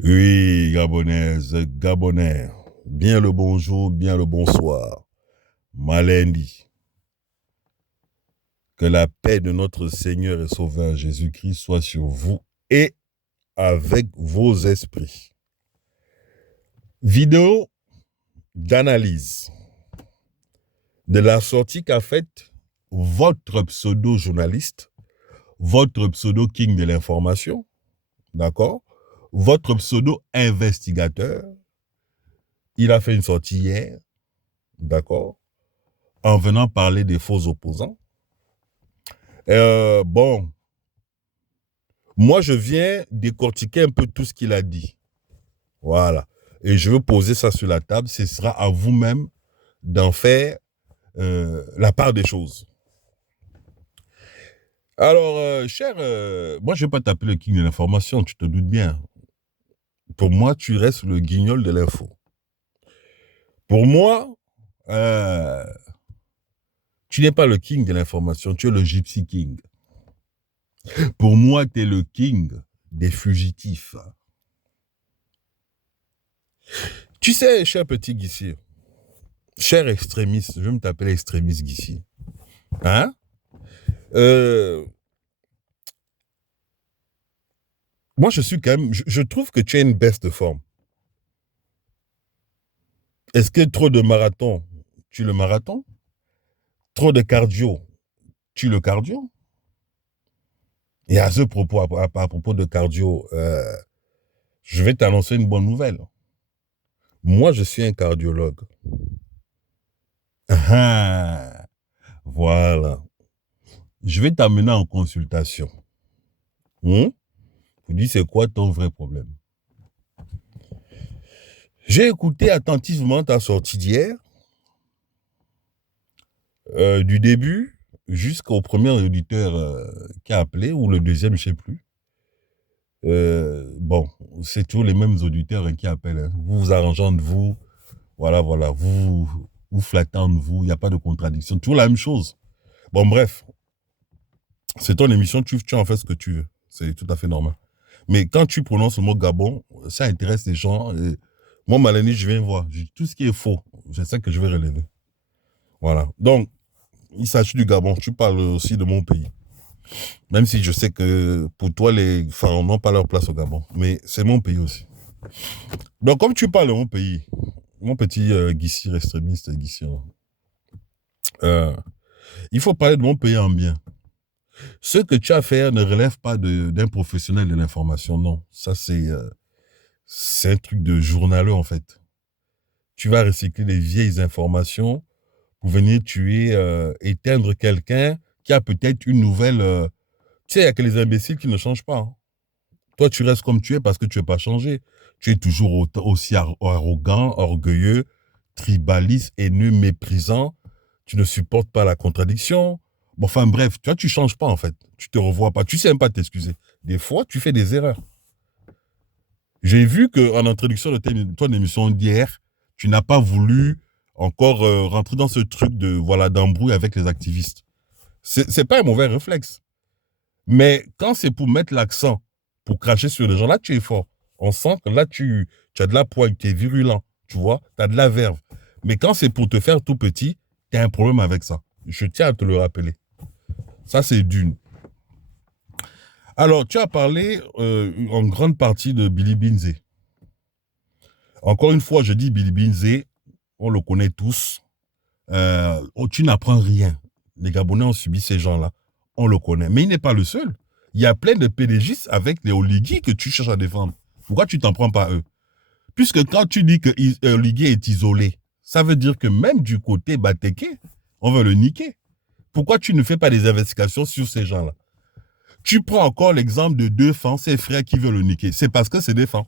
Oui, Gabonaise, Gabonais, bien le bonjour, bien le bonsoir. Malendi, que la paix de notre Seigneur et Sauveur Jésus-Christ soit sur vous et avec vos esprits. Vidéo d'analyse de la sortie qu'a faite votre pseudo-journaliste, votre pseudo-king de l'information, d'accord? Votre pseudo-investigateur. Il a fait une sortie hier, d'accord? En venant parler des faux opposants. Bon, moi, je viens décortiquer un peu tout ce qu'il a dit. Voilà. Et je veux poser ça sur la table. Ce sera à vous-même d'en faire la part des choses. Alors, cher, moi, je ne vais pas t'appeler le king de l'information, tu te doutes bien. Pour moi, tu restes le guignol de l'info. Pour moi, tu n'es pas le king de l'information, tu es le gypsy king. Pour moi, tu es le king des fugitifs. Tu sais, cher petit Guissier, cher extrémiste, je vais me t'appeler extrémiste Guissier. Hein? Moi, je suis quand même, je trouve que tu as une baisse de forme. Est-ce que trop de marathon, tu le marathon? Trop de cardio, tu le cardio? Et à ce propos, à propos de cardio, je vais t'annoncer une bonne nouvelle. Moi, je suis un cardiologue. Ah, voilà. Je vais t'amener en consultation. Vous dites, c'est quoi ton vrai problème? J'ai écouté attentivement ta sortie d'hier, du début jusqu'au premier auditeur qui a appelé, ou le deuxième, je ne sais plus. Bon, c'est toujours les mêmes auditeurs qui appellent. Hein. Vous vous arrangez de vous, voilà, vous flattez de vous, il n'y a pas de contradiction, toujours la même chose. Bon, bref, c'est ton émission, tu en fais ce que tu veux, c'est tout à fait normal. Mais quand tu prononces le mot Gabon, ça intéresse les gens. Et moi, Maleni, je viens voir. Tout ce qui est faux, je sais que je vais relever. Voilà. Donc, il s'agit du Gabon. Tu parles aussi de mon pays. Même si je sais que pour toi, les pharaons n'ont pas leur place au Gabon. Mais c'est mon pays aussi. Donc, comme tu parles de mon pays, mon petit Guissier extrémiste, Guissier, il faut parler de mon pays en bien. Ce que tu as fait ne relève pas d'un professionnel de l'information, non. Ça, c'est un truc de journaleux, en fait. Tu vas recycler les vieilles informations pour venir tuer, éteindre quelqu'un qui a peut-être une nouvelle... tu sais, il n'y a que les imbéciles qui ne changent pas. Hein. Toi, tu restes comme tu es parce que tu n'es pas changé. Tu es toujours aussi arrogant, orgueilleux, tribaliste, haineux, méprisant. Tu ne supportes pas la contradiction. Bon, enfin bref, tu vois, tu changes pas en fait. Tu te revois pas. Tu sais même pas t'excuser. Des fois, tu fais des erreurs. J'ai vu qu'en introduction de ton émission d'hier, tu n'as pas voulu encore rentrer dans ce truc de voilà d'embrouille avec les activistes. C'est pas un mauvais réflexe. Mais quand c'est pour mettre l'accent, pour cracher sur les gens, là, tu es fort. On sent que là, tu as de la poigne, tu es virulent, tu vois, tu as de la verve. Mais quand c'est pour te faire tout petit, tu as un problème avec ça. Je tiens à te le rappeler. Ça, c'est d'une. Alors, tu as parlé en grande partie de Billy Binze. Encore une fois, je dis Billy Binze, on le connaît tous. Tu n'apprends rien. Les Gabonais ont subi ces gens-là. On le connaît. Mais il n'est pas le seul. Il y a plein de PDGistes avec les Oligui que tu cherches à défendre. Pourquoi tu t'en prends pas à eux? Puisque quand tu dis que Oligui est isolé, ça veut dire que même du côté Bateke, on veut le niquer. Pourquoi tu ne fais pas des investigations sur ces gens-là? Tu prends encore l'exemple de deux fans, ses frères qui veulent le niquer. C'est parce que c'est des fans.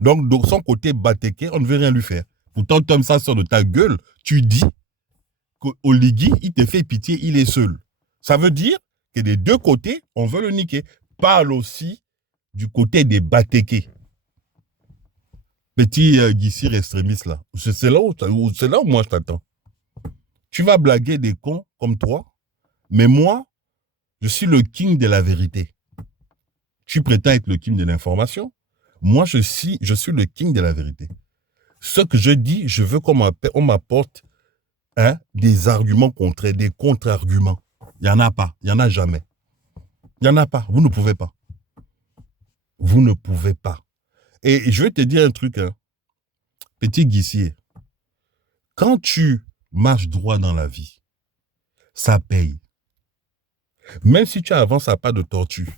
Donc, de son côté Bateke, on ne veut rien lui faire. Pourtant, comme ça sort de ta gueule, tu dis qu'Oligui, il te fait pitié, il est seul. Ça veut dire que des deux côtés, on veut le niquer. Parle aussi du côté des Bateke. Petit Guissir extrémiste là. C'est là où moi je t'attends. Tu vas blaguer des cons comme toi, mais moi, je suis le king de la vérité. Tu prétends être le king de l'information, Moi, je suis le king de la vérité. Ce que je dis, je veux qu'on m'apporte des arguments contraires, des contre-arguments. Il n'y en a pas, il n'y en a jamais. Il n'y en a pas, vous ne pouvez pas. Vous ne pouvez pas. Et je vais te dire un truc, petit Guissier. Quand tu marches droit dans la vie, ça paye. Même si tu avances à pas de tortue,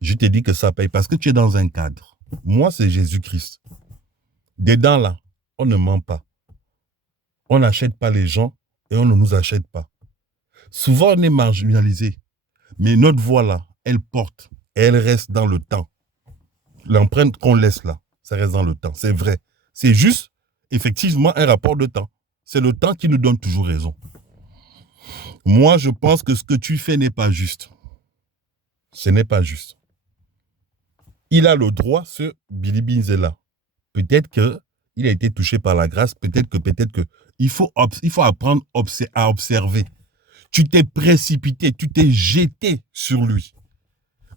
je te dis que ça paye parce que tu es dans un cadre. Moi, c'est Jésus-Christ. Dedans là, on ne ment pas. On n'achète pas les gens et on ne nous achète pas. Souvent, on est marginalisé. Mais notre voix là, elle porte et elle reste dans le temps. L'empreinte qu'on laisse là, ça reste dans le temps. C'est vrai. C'est juste, effectivement, un rapport de temps. C'est le temps qui nous donne toujours raison. Moi, je pense que ce que tu fais n'est pas juste. Ce n'est pas juste. Il a le droit, ce Billy Binzela. Peut-être qu'il a été touché par la grâce, peut-être que. Il faut apprendre à observer. Tu t'es précipité, tu t'es jeté sur lui.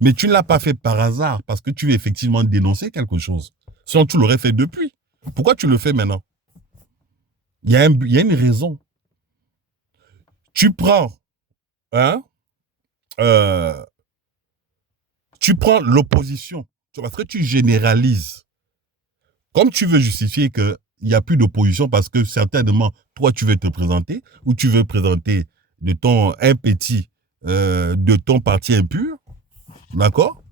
Mais tu ne l'as pas fait par hasard parce que tu veux effectivement dénoncer quelque chose. Sinon, tu l'aurais fait depuis. Pourquoi tu le fais maintenant? Il y a une raison. Tu prends, tu prends l'opposition parce que tu généralises. Comme tu veux justifier qu'il n'y a plus d'opposition parce que certainement, toi, tu veux te présenter ou tu veux présenter de ton de ton parti impur, d'accord?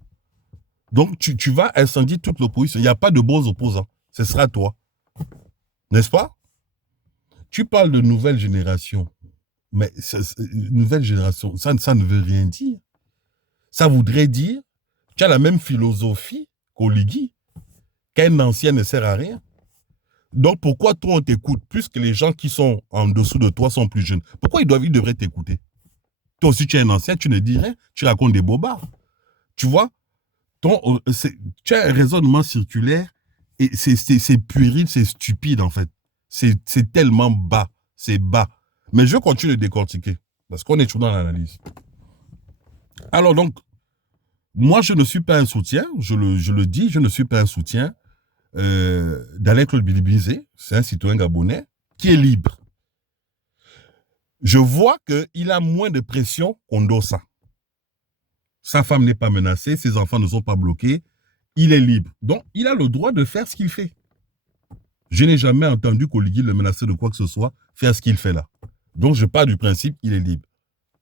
Donc, tu vas incendier toute l'opposition. Il n'y a pas de bons opposants. Ce sera toi. N'est-ce pas? Tu parles de nouvelle génération. Mais nouvelle génération, ça ne veut rien dire. Ça voudrait dire, tu as la même philosophie qu'Oligui, qu'un ancien ne sert à rien. Donc, pourquoi toi, on t'écoute plus que les gens qui sont en dessous de toi sont plus jeunes? Pourquoi ils devraient t'écouter? Toi aussi, tu es un ancien, tu ne dis rien, tu racontes des bobards. Tu vois? Tu as un raisonnement circulaire et c'est puéril, c'est stupide en fait. C'est tellement bas, c'est bas. Mais je continue de décortiquer parce qu'on est toujours dans l'analyse. Alors donc, moi je ne suis pas un soutien, je le dis, je ne suis pas un soutien d'Alain Claude Bilibizé, c'est un citoyen gabonais qui est libre. Je vois qu'il a moins de pression qu'Ondossa. Sa femme n'est pas menacée, ses enfants ne sont pas bloqués, il est libre. Donc, il a le droit de faire ce qu'il fait. Je n'ai jamais entendu qu'Oligui le menaçait de quoi que ce soit, faire ce qu'il fait là. Donc, je pars du principe qu'il est libre.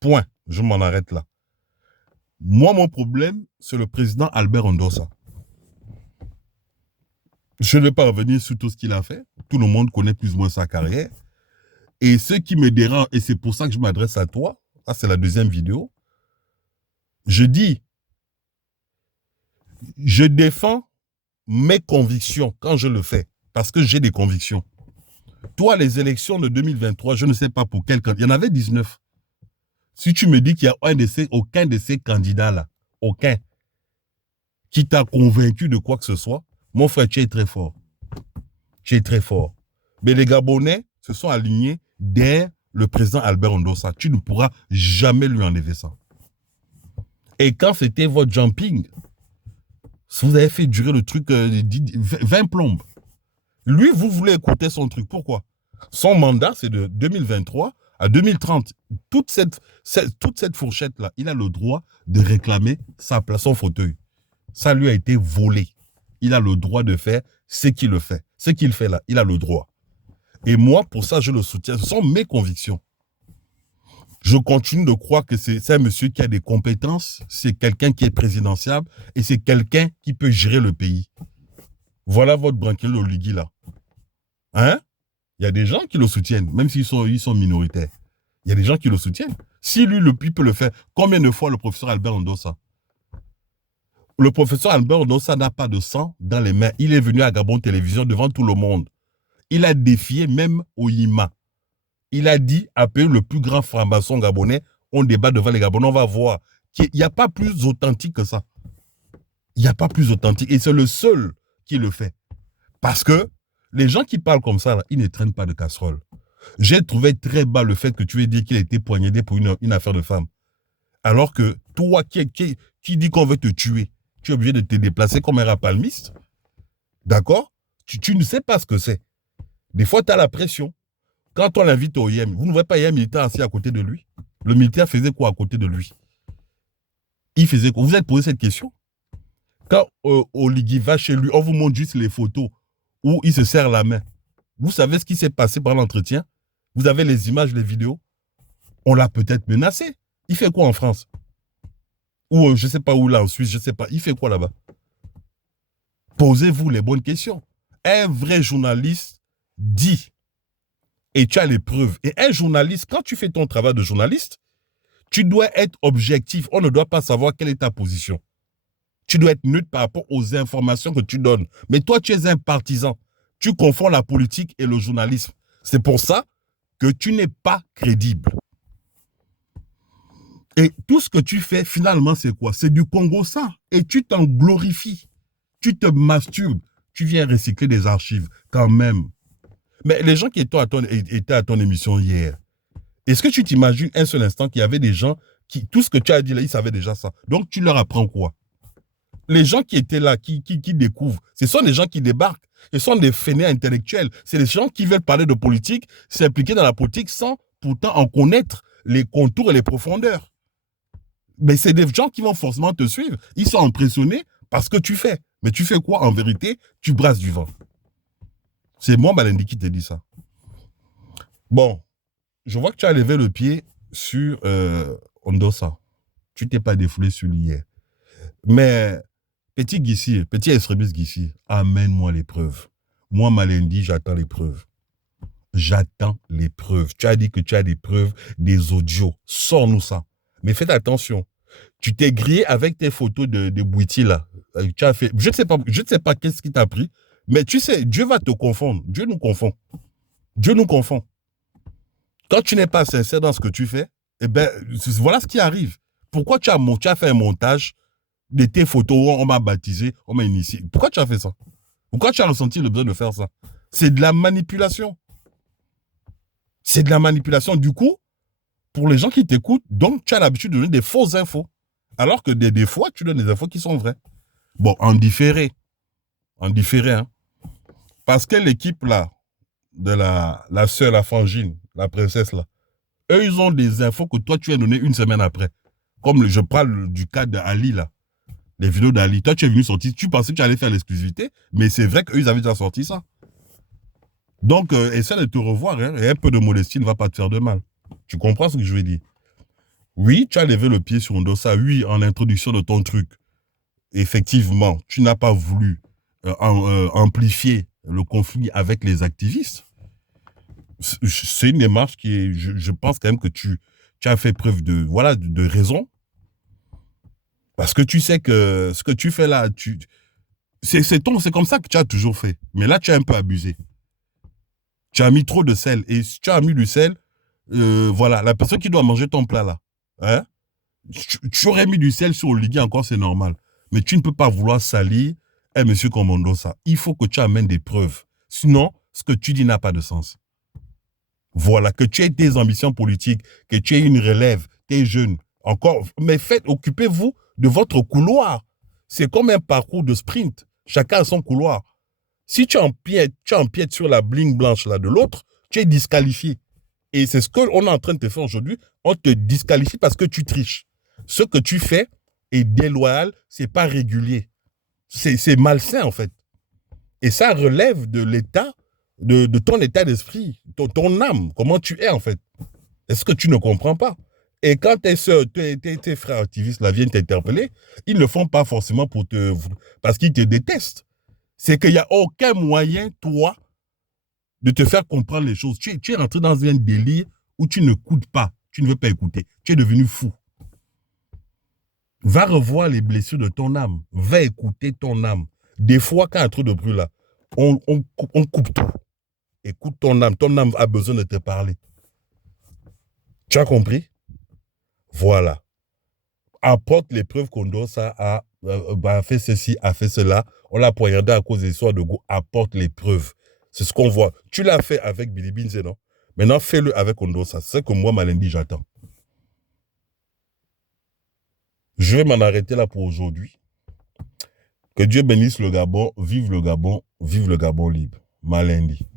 Point. Je m'en arrête là. Moi, mon problème, c'est le président Albert Ondossa. Je ne vais pas revenir sur tout ce qu'il a fait. Tout le monde connaît plus ou moins sa carrière. Et ce qui me dérange, et c'est pour ça que je m'adresse à toi, ça c'est la deuxième vidéo, je dis, je défends mes convictions quand je le fais, parce que j'ai des convictions. Toi, les élections de 2023, je ne sais pas pour quel candidat, il y en avait 19. Si tu me dis qu'il y a aucun de ces candidats-là, aucun, qui t'a convaincu de quoi que ce soit, mon frère, tu es très fort. Tu es très fort. Mais les Gabonais se sont alignés derrière le président Albert Ondossa. Tu ne pourras jamais lui enlever ça. Et quand c'était votre jumping, vous avez fait durer le truc 20 plombes. Lui, vous voulez écouter son truc. Pourquoi? Son mandat, c'est de 2023 à 2030. Toute cette fourchette-là, il a le droit de réclamer sa place, son fauteuil. Ça lui a été volé. Il a le droit de faire ce qu'il fait. Ce qu'il fait là, il a le droit. Et moi, pour ça, je le soutiens. Ce sont mes convictions. Je continue de croire que c'est un monsieur qui a des compétences, c'est quelqu'un qui est présidentiable et c'est quelqu'un qui peut gérer le pays. Voilà votre Branquello Oligui là. Hein? Il y a des gens qui le soutiennent, même s'ils sont minoritaires. Il y a des gens qui le soutiennent. Si lui, il peut le faire, combien de fois le professeur Albert Ondossa? Le professeur Albert Ondossa n'a pas de sang dans les mains. Il est venu à Gabon Télévision devant tout le monde. Il a défié même Oyima. Il a dit, appelez le plus grand franc-maçon gabonais, on débat devant les Gabonais, on va voir. Il n'y a pas plus authentique que ça. Il n'y a pas plus authentique. Et c'est le seul qui le fait. Parce que les gens qui parlent comme ça, là, ils ne traînent pas de casserole. J'ai trouvé très bas le fait que tu aies dit qu'il a été poignardé pour une affaire de femme. Alors que toi qui dis qu'on veut te tuer, tu es obligé de te déplacer comme un rapalmiste. D'accord? Tu ne sais pas ce que c'est. Des fois, tu as la pression. Quand on l'invite au IEM, vous ne voyez pas un militaire assis à côté de lui? Le militaire faisait quoi à côté de lui? Il faisait quoi? Vous vous êtes posé cette question? Quand Oligui va chez lui, on vous montre juste les photos où il se serre la main. Vous savez ce qui s'est passé par l'entretien? Vous avez les images, les vidéos? On l'a peut-être menacé. Il fait quoi en France? Ou je ne sais pas où là, en Suisse, je ne sais pas. Il fait quoi là-bas? Posez-vous les bonnes questions. Un vrai journaliste dit, et tu as les preuves. Et un journaliste, quand tu fais ton travail de journaliste, tu dois être objectif. On ne doit pas savoir quelle est ta position. Tu dois être neutre par rapport aux informations que tu donnes. Mais toi, tu es un partisan. Tu confonds la politique et le journalisme. C'est pour ça que tu n'es pas crédible. Et tout ce que tu fais, finalement, c'est quoi? C'est du Congo ça. Et tu t'en glorifies. Tu te masturbes. Tu viens recycler des archives, quand même. Mais les gens qui étaient à ton émission hier, est-ce que tu t'imagines un seul instant qu'il y avait des gens qui, tout ce que tu as dit là, ils savaient déjà ça. Donc, tu leur apprends quoi? Les gens qui étaient là, qui découvrent, ce sont des gens qui débarquent. Ce sont des fainéants intellectuels. C'est des gens qui veulent parler de politique, s'impliquer dans la politique sans pourtant en connaître les contours et les profondeurs. Mais c'est des gens qui vont forcément te suivre. Ils sont impressionnés par ce que tu fais. Mais tu fais quoi en vérité? Tu brasses du vent. C'est moi, Malendi, qui te dit ça. Bon, je vois que tu as levé le pied sur Ondossa. Tu t'es pas défoulé sur lui hier. Mais, petit Guissier, petit extrémiste Guissier, amène-moi les preuves. Moi, Malendi, j'attends les preuves. J'attends les preuves. Tu as dit que tu as des preuves, des audios. Sors-nous ça. Mais faites attention. Tu t'es grillé avec tes photos de Bouiti, là. Tu as fait, je ne sais pas qu'est-ce qui t'a pris, mais tu sais, Dieu va te confondre. Dieu nous confond. Dieu nous confond. Quand tu n'es pas sincère dans ce que tu fais, eh ben, voilà ce qui arrive. Pourquoi tu as fait un montage de tes photos où on m'a baptisé, on m'a initié? Pourquoi tu as fait ça? Pourquoi tu as ressenti le besoin de faire ça? C'est de la manipulation. C'est de la manipulation. Du coup, pour les gens qui t'écoutent, donc tu as l'habitude de donner des fausses infos. Alors que des fois, tu donnes des infos qui sont vraies. Bon, en différé, hein. Parce que l'équipe là, de la sœur, la frangine, la princesse là, eux, ils ont des infos que toi, tu as données une semaine après. Comme je parle du cas d'Ali là, les vidéos d'Ali. Toi, tu es venu sortir, tu pensais que tu allais faire l'exclusivité, mais c'est vrai qu'eux, ils avaient déjà sorti ça. Donc, essaie de te revoir, hein, et un peu de modestie ne va pas te faire de mal. Tu comprends ce que je veux dire? Oui, tu as levé le pied sur Ondossa. Oui, en introduction de ton truc. Effectivement, tu n'as pas voulu amplifier le conflit avec les activistes. C'est une démarche qui est, je pense quand même que tu as fait preuve de raison. Parce que tu sais que ce que tu fais là, c'est comme ça que tu as toujours fait. Mais là, tu as un peu abusé. Tu as mis trop de sel. Et si tu as mis du sel, voilà, la personne qui doit manger ton plat là, hein, tu aurais mis du sel sur Oligui encore, c'est normal. Mais tu ne peux pas vouloir salir un monsieur comme Ondossa. Il faut que tu amènes des preuves. Sinon, ce que tu dis n'a pas de sens. Voilà, que tu aies des ambitions politiques, que tu aies une relève, tu es jeune, encore, mais occupez-vous de votre couloir. C'est comme un parcours de sprint. Chacun a son couloir. Si tu empiètes sur la bling blanche là de l'autre, tu es disqualifié. Et c'est ce qu'on est en train de te faire aujourd'hui. On te disqualifie parce que tu triches. Ce que tu fais est déloyal, c'est pas régulier. C'est malsain en fait. Et ça relève de l'état, de ton état d'esprit, ton âme, comment tu es en fait. Est-ce que tu ne comprends pas? Et quand tes frères activistes là, viennent t'interpeller, ils ne le font pas forcément parce qu'ils te détestent. C'est qu'il n'y a aucun moyen, toi, de te faire comprendre les choses. Tu es rentré dans un délire où tu n'écoutes pas, tu ne veux pas écouter. Tu es devenu fou. Va revoir les blessures de ton âme. Va écouter ton âme. Des fois, quand il y a trop de bruit là, on coupe tout. Écoute ton âme. Ton âme a besoin de te parler. Tu as compris? Voilà. Apporte les preuves qu'Ondossa a fait ceci, a fait cela. On l'a poignardé à cause des histoires de goût. Apporte les preuves. C'est ce qu'on voit. Tu l'as fait avec Billy Binze, non? Maintenant, fais-le avec Ondossa. C'est ce que moi, Malendi, j'attends. Je vais m'en arrêter là pour aujourd'hui. Que Dieu bénisse le Gabon, vive le Gabon libre. Malindi.